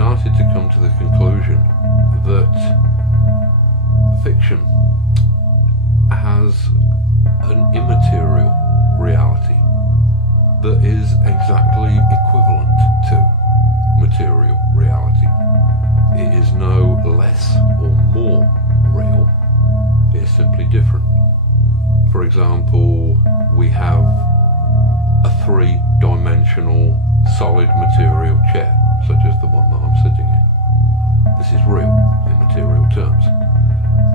started to come to the conclusion that fiction has an immaterial reality that is exactly equivalent to material reality. It is no less or more real, it is simply different. For example, we have a three-dimensional solid material chair, such as the one that I'm sitting in. This is real in material terms.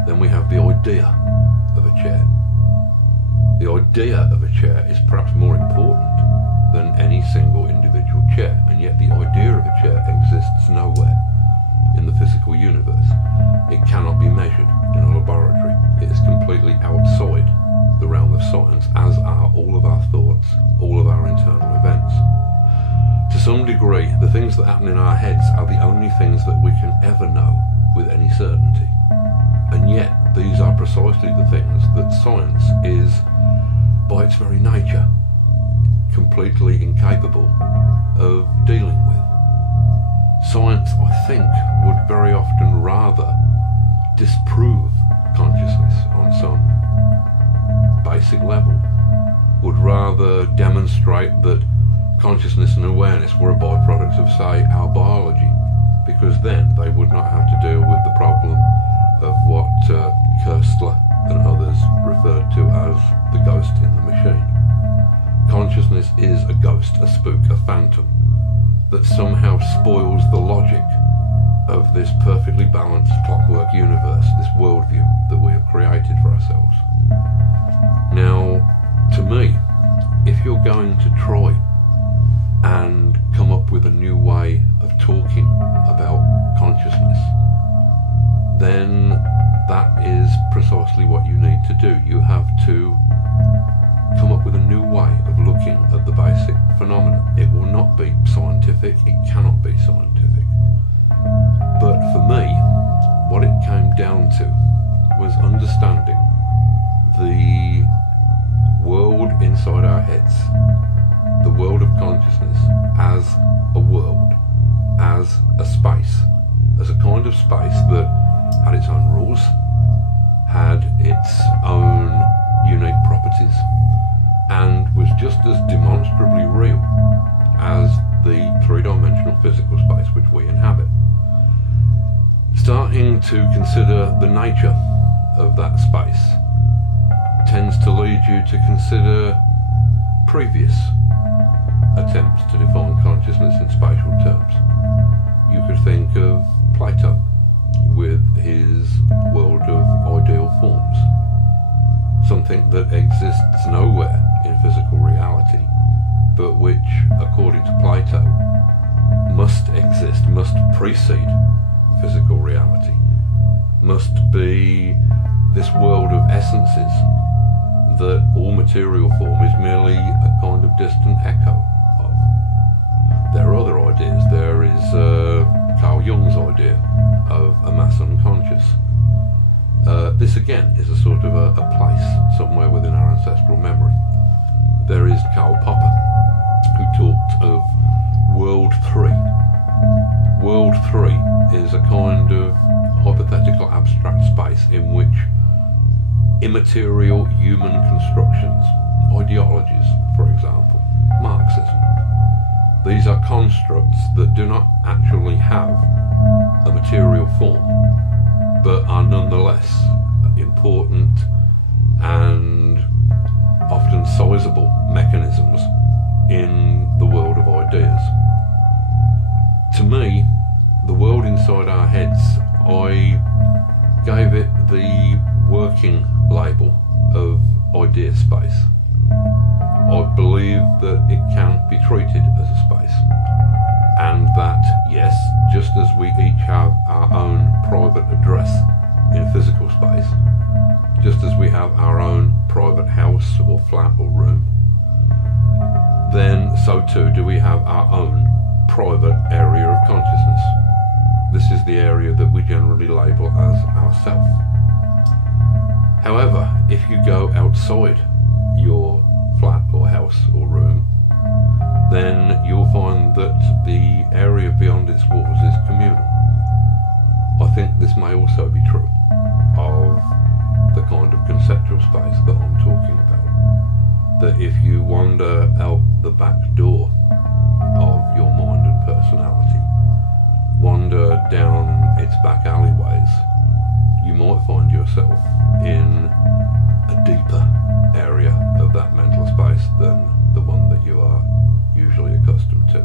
Then we have the idea of a chair. The idea of a chair is perhaps more important than any single individual chair, and yet the idea of a chair exists nowhere in the physical universe. It cannot be measured in a laboratory. It is completely outside the realm of science, as are all of our thoughts, all of our internal events. To some degree, the things that happen in our heads are the only things that we can ever know with any certainty. And yet, these are precisely the things that science is, by its very nature, completely incapable of dealing with. Science, I think, would very often rather disprove consciousness on some basic level, would rather demonstrate that consciousness and awareness were a byproduct of, say, our biology, because then they would not have to deal with the problem of what Kerstler and others referred to as the ghost in the machine. Consciousness is a ghost, a spook, a phantom that somehow spoils the logic of this perfectly balanced clockwork universe, this worldview that we have created for ourselves. Now, to me, if you're going to try and come up with a new way of talking about consciousness, then that is precisely what you need to do. You have to come up with a new way of looking at the basic phenomena. It will not be scientific, it cannot be scientific. But for me, what it came down to was understanding the world inside our heads, the world of consciousness, as a world, as a space, as a kind of space that had its own rules, had its own unique properties, and was just as demonstrably real as the three-dimensional physical space which we inhabit. Starting to consider the nature of that space tends to lead you to consider previous attempts to define consciousness in spatial terms. You could think of Plato with his world of ideal forms, something that exists nowhere in physical reality, but which, according to Plato, must exist, must precede physical reality, must be this world of essences that all material form is merely a kind of distant echo of. There are other ideas. There is Carl Jung's idea of a mass unconscious. This again is a sort of a place somewhere within our ancestral memory. There is Karl Popper, who talked of World 3. World 3 is a kind of hypothetical abstract space in which immaterial human constructions, ideologies, for example, Marxism, these are constructs that do not actually have a material form, but are nonetheless important and often sizable mechanisms in the world of ideas. To me, the world inside our heads, I gave it the working label of idea space. I believe that it can be treated as a space, and that, yes, just as we each have our own private address in physical space, just as we have our own private house or flat or room, then so too do we have our own private area of consciousness. This is the area that we generally label as ourself. However, if you go outside your flat or house or room, then you'll find that the area beyond its walls is communal. may also be true of the kind of conceptual space that I'm talking about. That if you wander out the back door of your mind and personality, wander down its back alleyways, you might find yourself in a deeper area of that mental space than the one that you are usually accustomed to.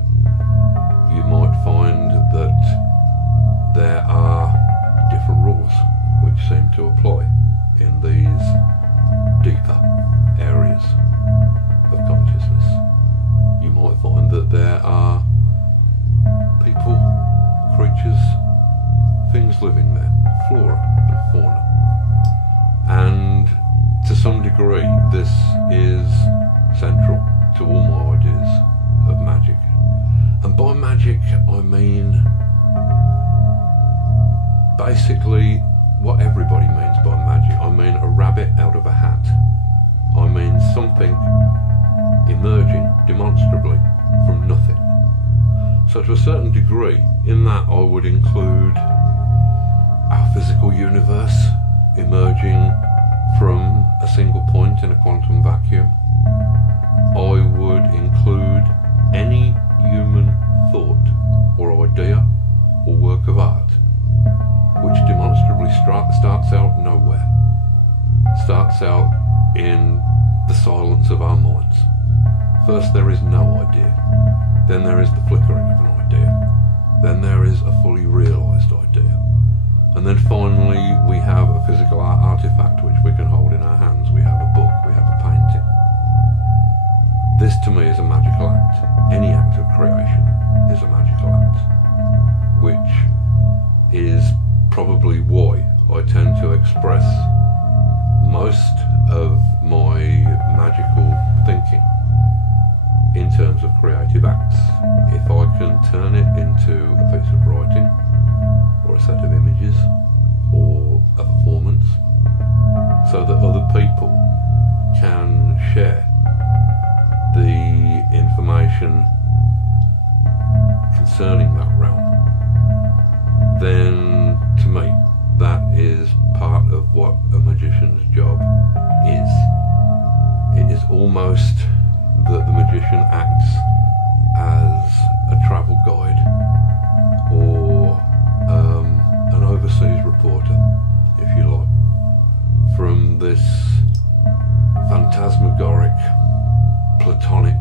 You might find that there are different rules which seem to apply in these deeper areas of consciousness. You might find that there are people, creatures, things living there, flora and fauna. And to some degree this is central to all my ideas of magic. And by magic I mean basically what everybody means by magic. I mean a rabbit out of a hat. I mean something emerging demonstrably from nothing. So to a certain degree, in that I would include our physical universe emerging from a single point in a quantum vacuum. I would include any human thought or idea or work of art which demonstrably starts out nowhere, starts out in the silence of our minds. First there is no idea, then there is the flickering of an idea, then there is a fully realised idea, and then finally we have a physical artifact which we can hold in our hands. We have a book, we have a painting. This to me is a magical act. Any act of creation is a magical act, which is probably why I tend to express most of my magical thinking in terms of creative acts. If I can turn it into a piece of writing or a set of images or a performance so that other people can share the information concerning that realm, then to me that is part of what a magician's job is. It is almost that the magician acts as a travel guide or an overseas reporter, if you like, from this phantasmagoric, platonic